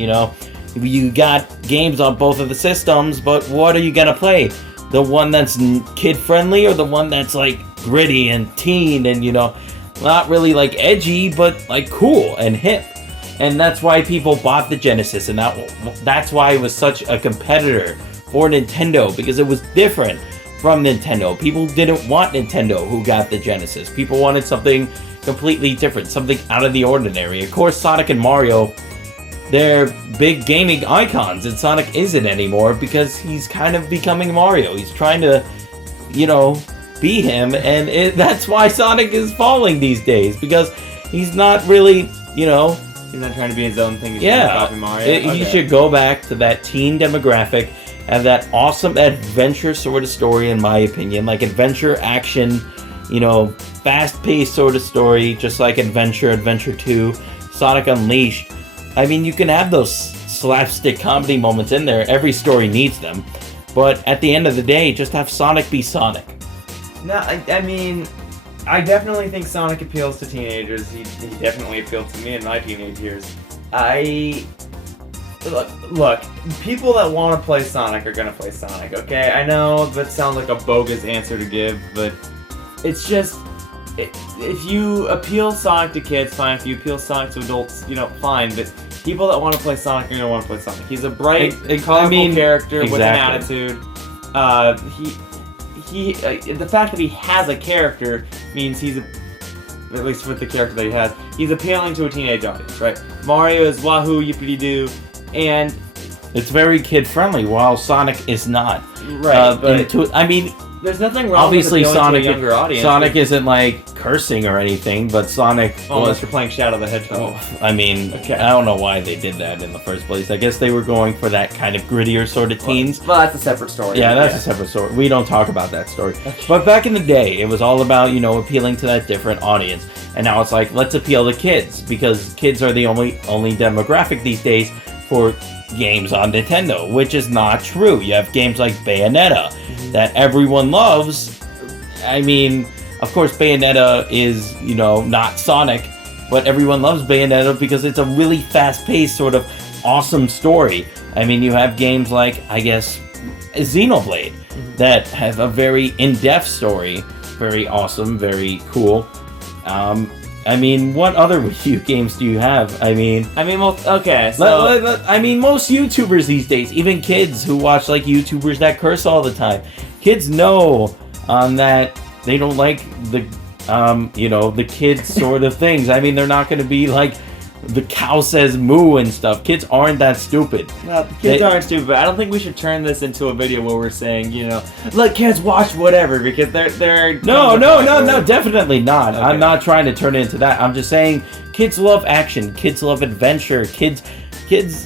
You got games on both of the systems, but what are you gonna play? The one that's kid-friendly or the one that's, like, gritty and teen and, not really, like, edgy, but, like, cool and hip? And that's why people bought the Genesis, and that's why it was such a competitor for Nintendo, because it was different from Nintendo. People didn't want Nintendo who got the Genesis. People wanted something completely different, something out of the ordinary. Of course, Sonic and Mario, they're big gaming icons, and Sonic isn't anymore because he's kind of becoming Mario. He's trying to, be him, and that's why Sonic is falling these days, because he's not really, He's not trying to be his own thing. He's trying to copy Mario. He should go back to that teen demographic, have that awesome adventure sort of story, in my opinion, like adventure action, fast-paced sort of story, just like Adventure 2, Sonic Unleashed. I mean, you can have those slapstick comedy moments in there. Every story needs them. But at the end of the day, just have Sonic be Sonic. No, I mean, I definitely think Sonic appeals to teenagers. He definitely appealed to me in my teenage years. Look, people that want to play Sonic are going to play Sonic, okay? I know that sounds like a bogus answer to give, but it's just, if you appeal Sonic to kids, fine. If you appeal Sonic to adults, fine. But people that want to play Sonic are going to want to play Sonic. He's a bright, colorful character with an attitude. The fact that he has a character means at least with the character that he has, he's appealing to a teenage audience, right? Mario is wahoo, yippity-doo, and it's very kid-friendly, while Sonic is not. Right, there's nothing wrong with appealing to a younger audience. Sonic isn't like cursing or anything, but Sonic unless you're playing Shadow the Hedgehog. I mean, I don't know why they did that in the first place. I guess they were going for that kind of grittier sort of teens. Well, that's a separate story. Yeah, that's a separate story. We don't talk about that story. But back in the day, it was all about, appealing to that different audience. And now it's like, let's appeal to kids, because kids are the only demographic these days for games on Nintendo, which is not true. You have games like Bayonetta that everyone loves. I mean, of course, Bayonetta is, not Sonic, but everyone loves Bayonetta because it's a really fast-paced, sort of awesome story. I mean, you have games like, I guess, Xenoblade that have a very in-depth story, very awesome, very cool. I mean, what other Wii U games do you have? Okay, so... I mean, most YouTubers these days, even kids who watch, like, YouTubers that curse all the time, kids know that they don't like the kids sort of things. I mean, they're not going to be like, the cow says moo and stuff. Kids aren't that stupid. Well, kids aren't stupid, but I don't think we should turn this into a video where we're saying, let kids watch whatever, because they're... No, definitely not. Okay. I'm not trying to turn it into that. I'm just saying kids love action. Kids love adventure. Kids,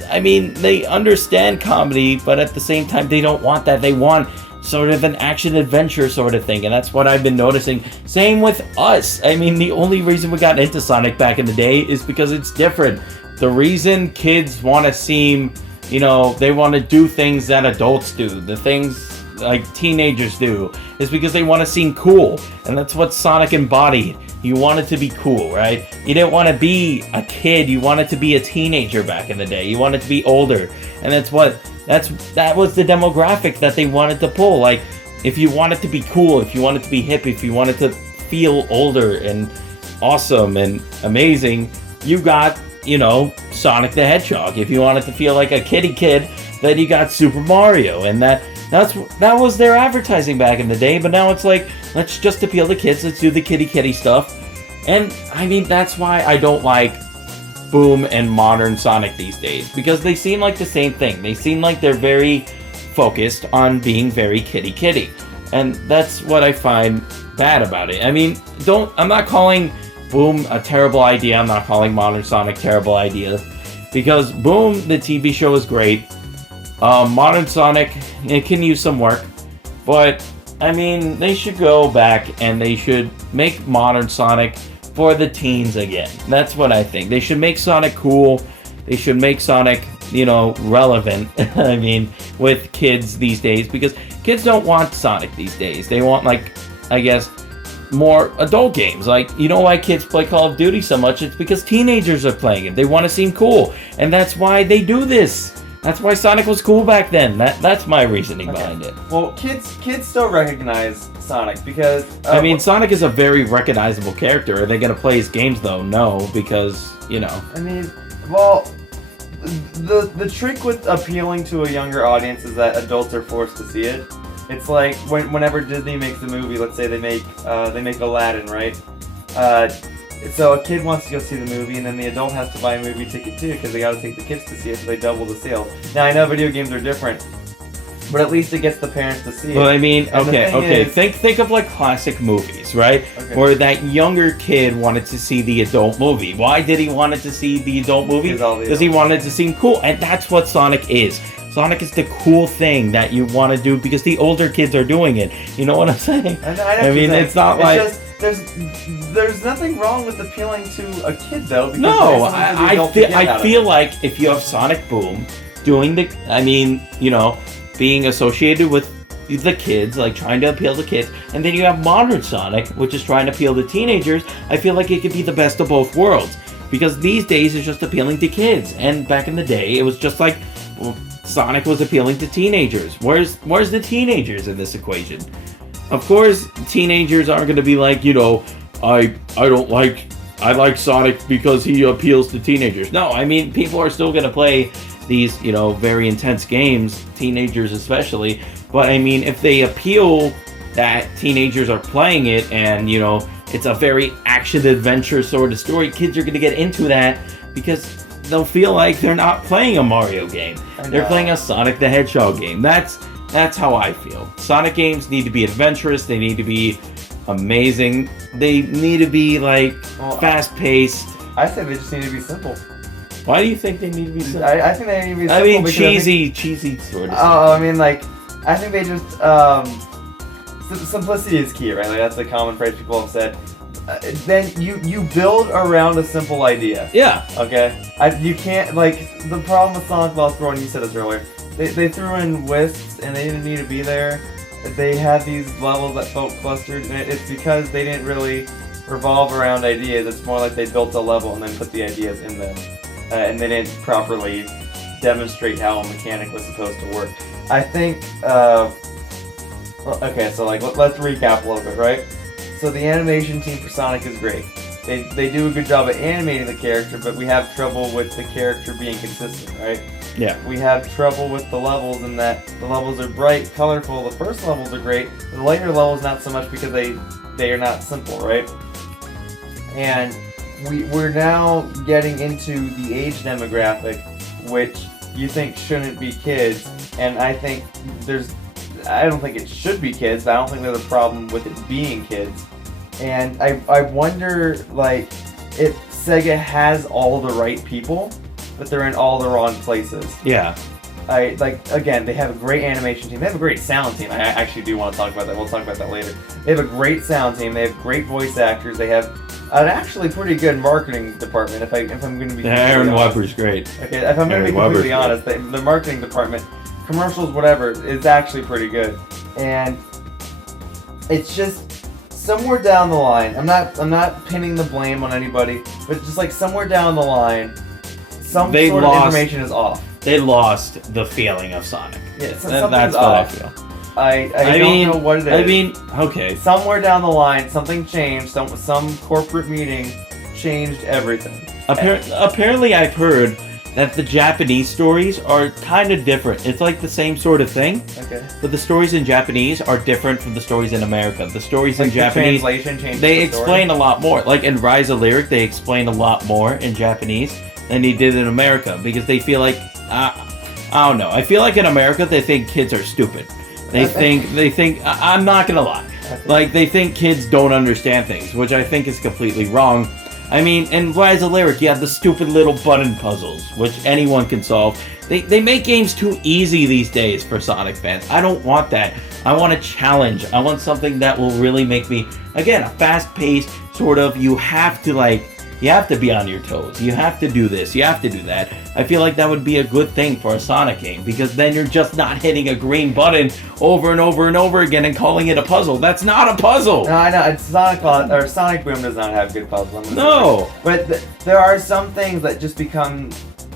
I mean, they understand comedy, but at the same time, they don't want that. They want sort of an action-adventure sort of thing, and that's what I've been noticing. Same with us. I mean, the only reason we got into Sonic back in the day is because it's different. The reason kids want to seem, they want to do things that adults do, the things like teenagers do, is because they want to seem cool, and that's what Sonic embodied. You wanted to be cool, right? You didn't want to be a kid, you wanted to be a teenager back in the day. You wanted to be older, and that was the demographic that they wanted to pull. Like, if you wanted to be cool, if you wanted to be hip, if you wanted to feel older and awesome and amazing, you got, Sonic the Hedgehog. If you wanted to feel like a kitty kid, then you got Super Mario, and that was their advertising back in the day. But now it's like, let's just appeal to kids, let's do the kitty stuff. And I mean, that's why I don't like Boom and modern Sonic these days, because they seem like the same thing. They seem like they're very focused on being very kitty, and that's what I find bad about it. I mean, I'm not calling Boom a terrible idea. I'm not calling modern Sonic terrible idea, because Boom, the TV show, is great. Modern Sonic, it can use some work, but I mean, they should go back and they should make modern Sonic for the teens again. That's what I think. They should make Sonic cool. They should make Sonic, relevant. I mean, with kids these days, because kids don't want Sonic these days. They want, like, I guess, more adult games. Like, you know why kids play Call of Duty so much? It's because teenagers are playing it. They want to seem cool, and that's why they do this. That's why Sonic was cool back then. That's my reasoning behind it. Well, kids still recognize Sonic because... Sonic is a very recognizable character. Are they going to play his games, though? No, because, I mean, well, the trick with appealing to a younger audience is that adults are forced to see it. It's like whenever Disney makes a movie, let's say they make Aladdin, right? So a kid wants to go see the movie, and then the adult has to buy a movie ticket too, because they got to take the kids to see it, so they double the sale. Now, I know video games are different, but at least it gets the parents to see it. Well, I mean, okay. Think of like classic movies, right? Okay. Where that younger kid wanted to see the adult movie. Why did he want to see the adult movie? Because he wanted to seem cool, and that's what Sonic is. Sonic is the cool thing that you want to do because the older kids are doing it. You know what I'm saying? I mean, it's not like... There's nothing wrong with appealing to a kid, though. Because no, I feel like if you have Sonic Boom doing being associated with the kids, like trying to appeal to kids, and then you have modern Sonic, which is trying to appeal to teenagers, I feel like it could be the best of both worlds. Because these days it's just appealing to kids, and back in the day it was just like, Sonic was appealing to teenagers. Where's the teenagers in this equation? Of course, teenagers aren't going to be like, I like Sonic because he appeals to teenagers. No, I mean, people are still going to play these, very intense games, teenagers especially. But I mean, if they appeal that teenagers are playing it and, it's a very action-adventure sort of story, kids are going to get into that because they'll feel like they're not playing a Mario game. They're playing a Sonic the Hedgehog game. That's how I feel. Sonic games need to be adventurous. They need to be amazing. They need to be like fast-paced. I say they just need to be simple. Why do you think they need to be simple? I think they need to be simple. I mean, cheesy sort of. Oh, I mean, like, I think they just simplicity is key, right? Like that's a common phrase people have said. Then you build around a simple idea. Yeah. Okay. You can't, like, the problem with Sonic Lost World, and you said this earlier. They threw in wisps and they didn't need to be there. They had these levels that felt clustered, and it's because they didn't really revolve around ideas. It's more like they built a level and then put the ideas in them, and they didn't properly demonstrate how a mechanic was supposed to work. I think. Okay, so like let's recap a little bit, right? So the animation team for Sonic is great. They do a good job at animating the character, but we have trouble with the character being consistent, right? Yeah. We have trouble with the levels in that the levels are bright, colorful. The first levels are great. The later levels not so much because they are not simple, right? And we're now getting into the age demographic, which you think shouldn't be kids, and I think I don't think it should be kids, but I don't think there's a problem with it being kids. And I wonder, like, if Sega has all the right people, but they're in all the wrong places. Yeah. Again, they have a great animation team. They have a great sound team. I actually do want to talk about that. We'll talk about that later. They have a great sound team. They have great voice actors. They have an actually pretty good marketing department, if I'm going to be Aaron Weber's great. Okay, if I'm going to be completely honest, the marketing department, commercials, whatever, is actually pretty good. And it's just somewhere down the line, I'm not pinning the blame on anybody, but just like somewhere down the line, some sort of information is off. They lost the feeling of Sonic. Yeah, that's what I feel. I don't know what it is. I mean, okay. Somewhere down the line, something changed. Some corporate meeting changed everything. Apparently, I've heard that the Japanese stories are kind of different. It's like the same sort of thing. Okay. But the stories in Japanese are different from the stories in America. The stories in Japanese, they explain a lot more. Like in Rise of Lyric, they explain a lot more in Japanese than they did in America because they feel like, I don't know. I feel like in America they think kids are stupid. They think. I'm not gonna lie. Like they think kids don't understand things, which I think is completely wrong. I mean, in Rise of Lyric, you have the stupid little button puzzles, which anyone can solve. They make games too easy these days for Sonic fans. I don't want that. I want a challenge. I want something that will really make me, again, a fast-paced sort of, you have to be on your toes. You have to do this. You have to do that. I feel like that would be a good thing for a Sonic game because then you're just not hitting a green button over and over and over again and calling it a puzzle. That's not a puzzle. No, I know. Sonic Boom does not have good puzzles. No. But there are some things that just become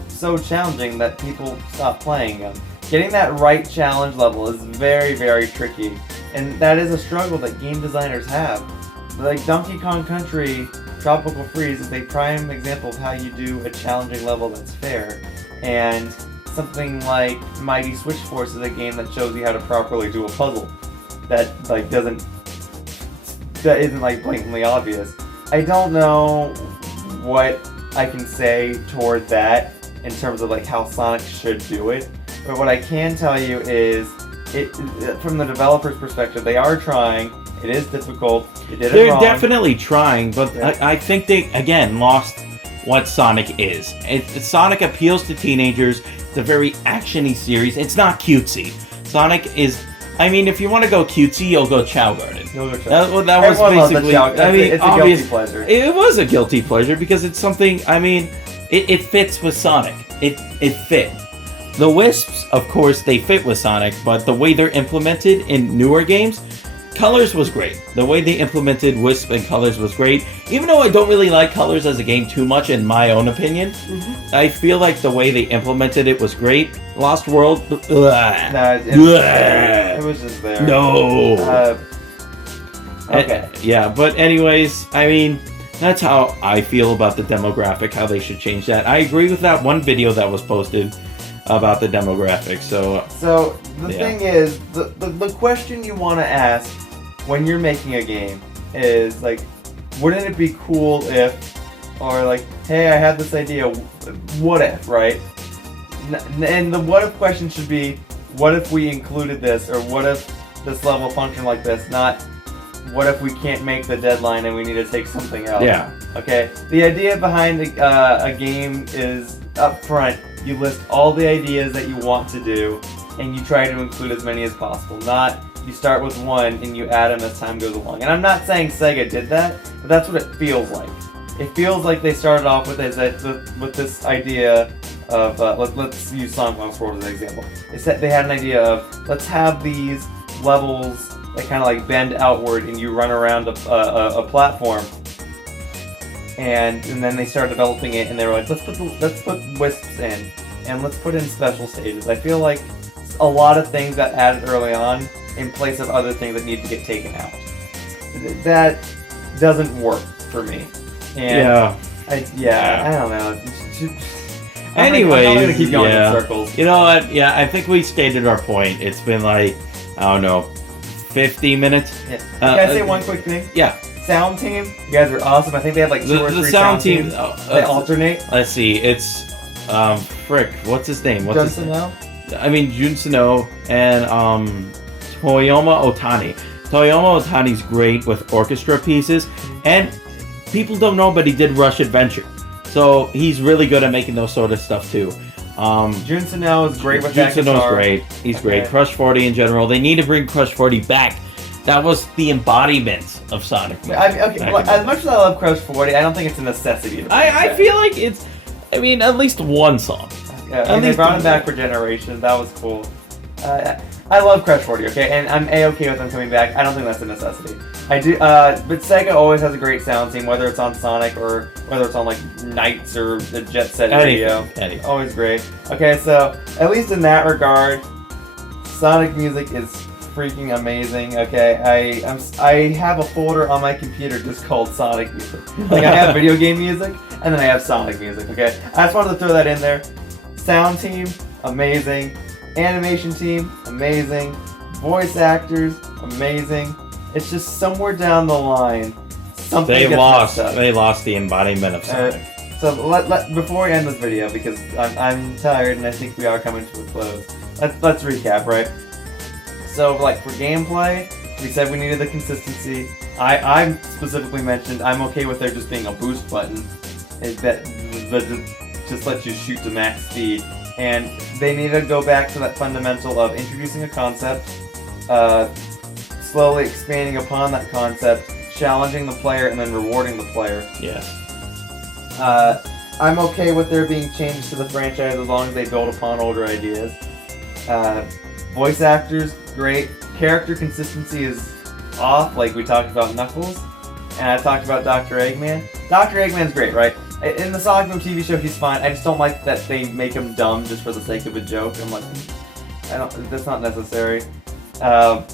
so challenging that people stop playing them. Getting that right challenge level is very, very tricky. And that is a struggle that game designers have. Like Donkey Kong Country Tropical Freeze is a prime example of how you do a challenging level that's fair. And something like Mighty Switch Force is a game that shows you how to properly do a puzzle that isn't like blatantly obvious. I don't know what I can say toward that in terms of like how Sonic should do it. But what I can tell you is from the developer's perspective, they are trying. It is difficult. They're definitely trying, but yeah. I think they, again, lost what Sonic is. Sonic appeals to teenagers. It's a very actiony series. It's not cutesy. Sonic is... I mean, if you want to go cutesy, you'll go Chow Garden. That was basically... I mean, it's a guilty pleasure. It was a guilty pleasure because it's something... I mean, it fits with Sonic. It fit. The Wisps, of course, they fit with Sonic, but the way they're implemented in newer games... Colors was great. The way they implemented Wisp and Colors was great. Even though I don't really like Colors as a game too much, in my own opinion, I feel like the way they implemented it was great. Lost World, it was just there. No. Okay. Yeah, but anyways, I mean, that's how I feel about the demographic, how they should change that. I agree with that one video that was posted about the demographic, so the thing is, the question you want to ask when you're making a game is like, wouldn't it be cool if, or like, hey, I had this idea, what if, right? And the what if question should be, what if we included this, or what if this level functioned like this, not what if we can't make the deadline and we need to take something else? Yeah. Okay. The idea behind a game is up front. You list all the ideas that you want to do, and you try to include as many as possible. Not you start with one and you add them as time goes along. And I'm not saying Sega did that, but that's what it feels like. It feels like they started off with this idea of let's use Sonic World as an example. They had an idea of let's have these levels that kind of like bend outward and you run around a platform. And then they started developing it, and they were like, let's put wisps in, and let's put in special stages. I feel like a lot of things got added early on in place of other things that need to get taken out. That doesn't work for me. And I don't know. Anyways, I'm gonna keep going in circles. You know what? Yeah, I think we stated our point. It's been like, I don't know, 50 minutes. Yeah. Can I say one quick thing? Yeah. Sound team, you guys are awesome. I think they have like two or three sound teams. They alternate. Let's see. It's frick. What's his name? Jun Sano and Toyoma Otani. Toyoma Otani's great with orchestra pieces, and people don't know, but he did Rush Adventure, so he's really good at making those sort of stuff too. Jun Sano is great with that guitar. Jun Sano's great. He's great. Crush 40 in general. They need to bring Crush 40 back. That was the embodiment of Sonic. As much as I love Crush 40, I don't think it's a necessity. I feel like it's, at least one song. Yeah, they brought it back for Generations. That was cool. I love Crush 40, okay? And I'm A-okay with them coming back. I don't think that's a necessity. I do, but Sega always has a great sound team, whether it's on Sonic or whether it's on, like, Knights or the Jet Set Radio. Anything. Always great. Okay, so, at least in that regard, Sonic music is freaking amazing. Okay, I have a folder on my computer just called Sonic music. Like I have video game music and then I have Sonic music. Okay, I just wanted to throw that in there. Sound team, amazing. Animation team, amazing. Voice actors, amazing. It's just somewhere down the line, something they gets lost. messed up. They lost the embodiment of Sonic. So before we end this video, because I'm tired and I think we are coming to a close. Let's recap, right? So, like, for gameplay, we said we needed the consistency. I specifically mentioned I'm okay with there just being a boost button that just lets you shoot to max speed. And they need to go back to that fundamental of introducing a concept, slowly expanding upon that concept, challenging the player, and then rewarding the player. Yeah. I'm okay with there being changes to the franchise as long as they build upon older ideas. Voice actors, great. Character consistency is off, like we talked about Knuckles, and I talked about Dr. Eggman. Dr. Eggman's great, right? In the Sonic Boom TV show, he's fine. I just don't like that they make him dumb just for the sake of a joke. I'm like, that's not necessary. And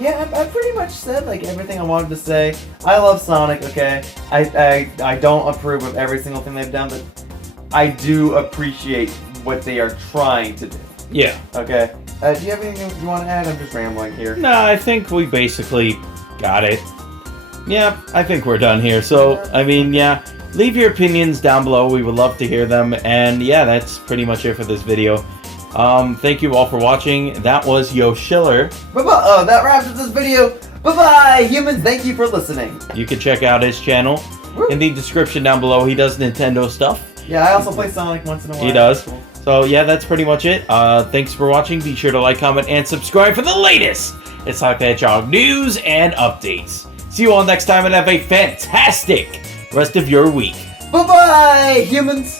yeah, I pretty much said like everything I wanted to say. I love Sonic, okay? I don't approve of every single thing they've done, but I do appreciate what they are trying to do. Yeah. Okay. Do you have anything you want to add? I'm just rambling here. No, I think we basically got it. Yeah, I think we're done here. So, yeah, leave your opinions down below. We would love to hear them. And yeah, that's pretty much it for this video. Thank you all for watching. That was Yoshiller. Oh, that wraps up this video. Bye-bye, humans. Thank you for listening. You can check out his channel in the description down below. He does Nintendo stuff. Yeah, I also play Sonic once in a while. He does. Cool. So yeah, that's pretty much it. Thanks for watching. Be sure to like, comment, and subscribe for the latest Sonic the Hedgehog news and updates. See you all next time and have a fantastic rest of your week. Bye-bye, humans!